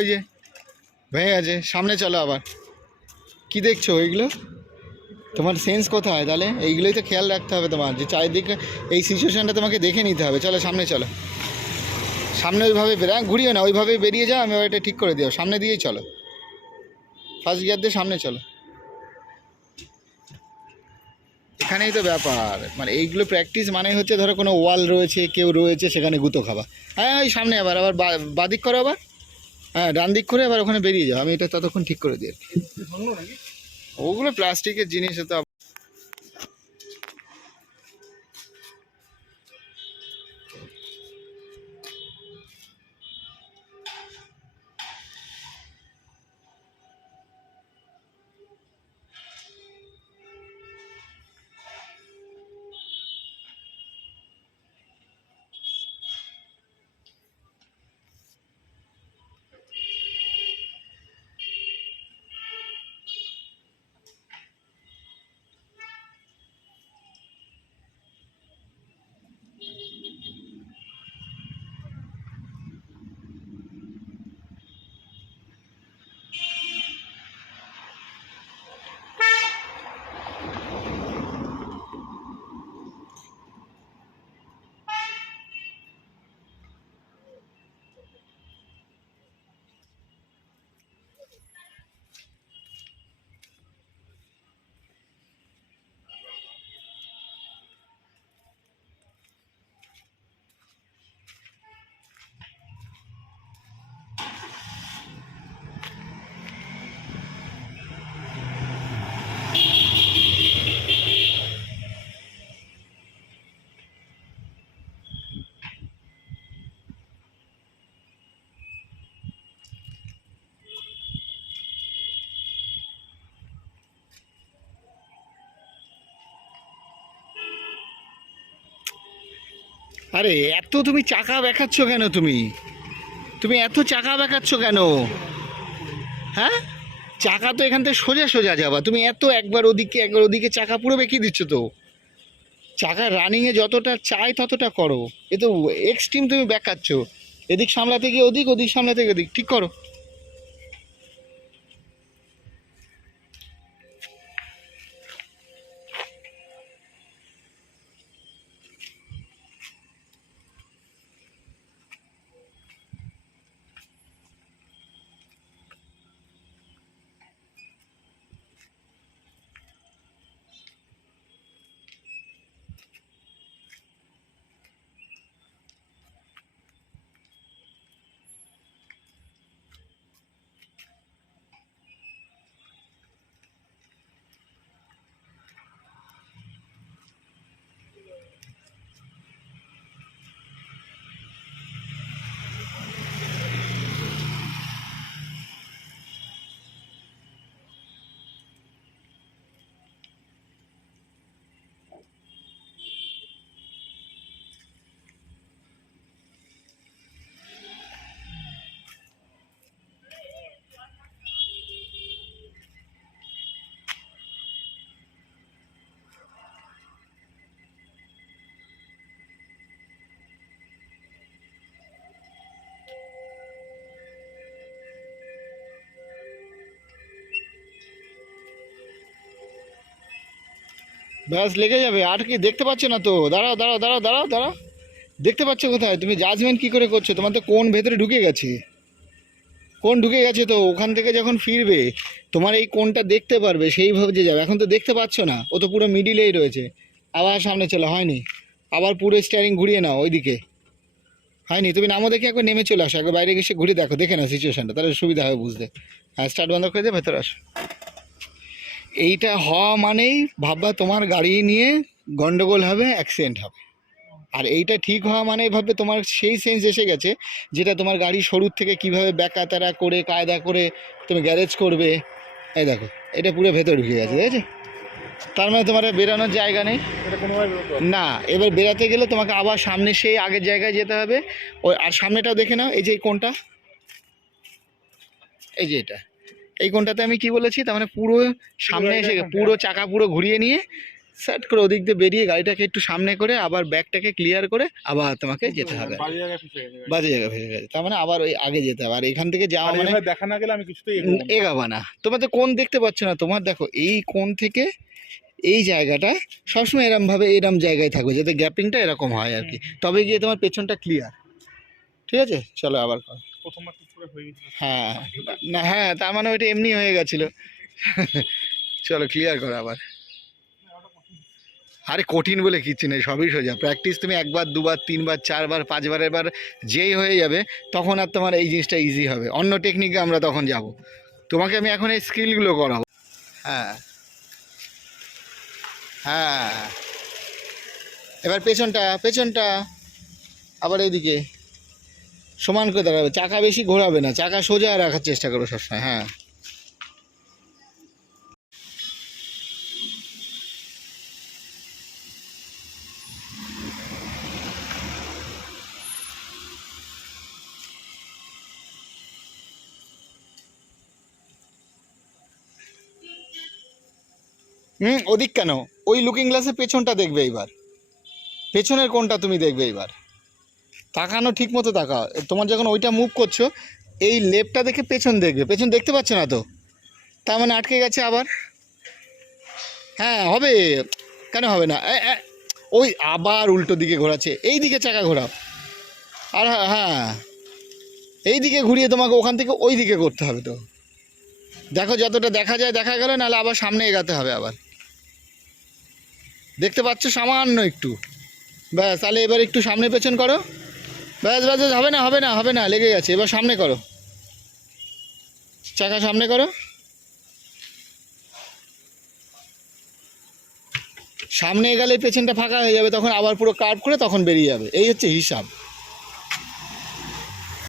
ওই যে ভেঙে গেছে। সামনে চলো আবার। কি দেখছো ওইগুলো? তোমার সেন্স কোথায় তাহলে? এইগুলোই তো খেয়াল রাখতে হবে তোমার, যে চারিদিকে এই সিচুয়েশানটা তোমাকে দেখে নিতে হবে। চলো সামনে চলো, সামনে ওইভাবে ঘুরিও না, ওইভাবেই বেরিয়ে যাও। আমি ওইটা ঠিক করে দিও, সামনে দিয়েই চলো, ফার্স্ট গিয়ার দিয়ে সামনে চলো। এখানেই তো ব্যাপার, মানে এইগুলো প্র্যাকটিস মানে হচ্ছে ধরো কোনো ওয়াল রয়েছে, কেউ রয়েছে, সেখানে গুঁতো খাবা। হ্যাঁ ওই সামনে আবার আবার বাদিক করো আবার, হ্যাঁ ডান দিক করে আবার ওখানে বেরিয়ে যাও। আমি এটা ততক্ষণ ঠিক করে দিই। ওগুলো প্লাস্টিকের জিনিস তো। আরে এত তুমি চাকা বেঁকাচ্ছ কেন? তুমি তুমি এত চাকা বেঁকাচ্ছ কেন? হ্যাঁ, চাকা তো এখান থেকে সোজা সোজা যাবা, তুমি এত একবার ওদিকে একবার ওদিকে চাকা পুরো বেঁকিয়ে দিচ্ছ তো। চাকা রানিংয়ে যতটা চাই ততটা করো, এ তো এক্সট্রিম তুমি বেঁকাচ্ছ। এদিক সামলাতে গিয়ে ওদিক, ওদিক সামলাতে গিয়ে ওদিক, ঠিক করো। ব্যাস লেগে যাবে, আর কি দেখতে পাচ্ছ না তো? দাঁড়াও দাঁড়াও দাঁড়াও দাঁড়াও দাঁড়াও, দেখতে পাচ্ছ কোথায়? তুমি জাজমেন্ট কি করে করছো? তোমার তো কোন ভেতরে ঢুকে গেছে, কোন ঢুকে গেছে তো। ওখান থেকে যখন ফিরবে তোমার এই কোনটা দেখতে পারবে, সেইভাবে যে যাবে। এখন তো দেখতে পাচ্ছ না, ও তো পুরো মিডিলেই রয়েছে। আবার সামনে চলে, হয়নি। আবার পুরো স্টিয়ারিং ঘুরিয়ে নাও ওইদিকে, হয়নি। তুমি নামো দেখে একবার নেমে চলে আসো, একবার বাইরে গেছে ঘুরে দেখো, দেখে না সিচুয়েশনটা, তাহলে সুবিধা হবে বুঝতে। হ্যাঁ স্টার্ট বন্ধ করে দিয়ে ভেতরে আসো। এইটা হওয়া মানেই ভাববা তোমার গাড়ি নিয়ে গন্ডগোল হবে, অ্যাক্সিডেন্ট হবে। আর এইটা ঠিক হওয়া মানে ভাববে তোমার সেই সেন্স এসে গেছে, যেটা তোমার গাড়ি শুরুর থেকে কিভাবে ব্যাকাতারা করে কায়দা করে তুমি গ্যারেজ করবে। এই দেখো, এটা পুরো ভেতর ঢুকে গেছে, দেখেছো? তার মানে তোমার আর বেরানোর জায়গা নেই না। এবার বেরাতে গেলে তোমাকে আবার সামনে সেই আগের জায়গায় যেতে হবে। ওই আর সামনেটাও দেখে নাও, এই যে এই কোনটা, এই যে এটা, এই কোনটাতে আমি কি বলেছি, তার মানে পুরো সামনে এসে পুরো চাকা পুরো ঘুরিয়ে নিয়ে সেট করে ওদিক দিয়ে বেরিয়ে গাড়িটাকে একটু সামনে করে আবার ব্যাকটাকে ক্লিয়ার করে আবার তোমাকে যেতে হবে। বাজে জায়গায় ফেসে গেছে গাড়ি। বাজে জায়গা ফেসে গেছে, তার মানে আবার ওই আগে যেতে হবে। আর এখান থেকে যাওয়া আর মানে এভাবে দেখা না গেলে আমি কিছুতেই এগোবো না। এগাবা না। তোমার তো কোণ দেখতে পাচ্ছ না, তোমার দেখো এই কোণ থেকে এই জায়গাটা সবসময় এরম ভাবে এরম জায়গায় থাকবে যাতে গ্যাপিংটা এরকম হয় আর কি, তবে গিয়ে তোমার পেছনটা ক্লিয়ার। ঠিক আছে, চলো আবার করো। প্রথমবার ঠিক করে হয়ে গেছিল। হ্যাঁ না, হ্যাঁ তার মানে ওইটা এমনি হয়ে গেছিল। চলো ক্লিয়ার করো আবার। আরে কঠিন বলে কিচ্ছু নেই, সবই সোজা। প্র্যাকটিস তুমি একবার দুবার তিনবার চারবার পাঁচবার এবার যেই হয়ে যাবে তখন আর তোমার এই জিনিসটা ইজি হবে। অন্য টেকনিকে আমরা তখন যাব, তোমাকে আমি এখন এই স্কিলগুলো করাবো। হ্যাঁ হ্যাঁ, এবার পেছনটা পেছনটা আবার এইদিকে সমান করে দাঁড়াবে, চাকা বেশি ঘোরাবে না, চাকা সোজা রাখার চেষ্টা করো সবসময়। হ্যাঁ ওদিক কেন, ওই লুকিং গ্লাসে পেছনটা দেখবে এইবার, পেছনের কোনটা তুমি দেখবে এইবার। তাকানো ঠিক মতো তাকাও, তোমার যখন ওইটা মুভ করছো এই লেফটটা দেখে পেছন দেখবে, পেছন দেখতে পাচ্ছ না তো, তার মানে আটকে গেছে আবার। হ্যাঁ হবে, কেন হবে না, ওই আবার উল্টো দিকে ঘোরাচ্ছে, এই দিকে চাকা ঘোরাও। আর হ্যাঁ হ্যাঁ, এই দিকে ঘুরিয়ে তোমাকে ওখান থেকে ওই দিকে করতে হবে। তো দেখো যতটা দেখা যায় দেখা গেল, নাহলে আবার সামনে এগাতে হবে আবার। দেখতে পাচ্ছ সামান্য একটু, ব্যাস। তাহলে এবার একটু সামনে পেছন করো, ব্যাস ব্যাস ব্যাস, হবে না হবে না হবে না, লেগে গেছে। এবার সামনে করো, চাকা সামনে করো, সামনে গেলে পেছনটা ফাঁকা হয়ে যাবে, তখন আবার পুরো কার্ভ করে তখন বেরিয়ে যাবে। এই হচ্ছে হিসাব।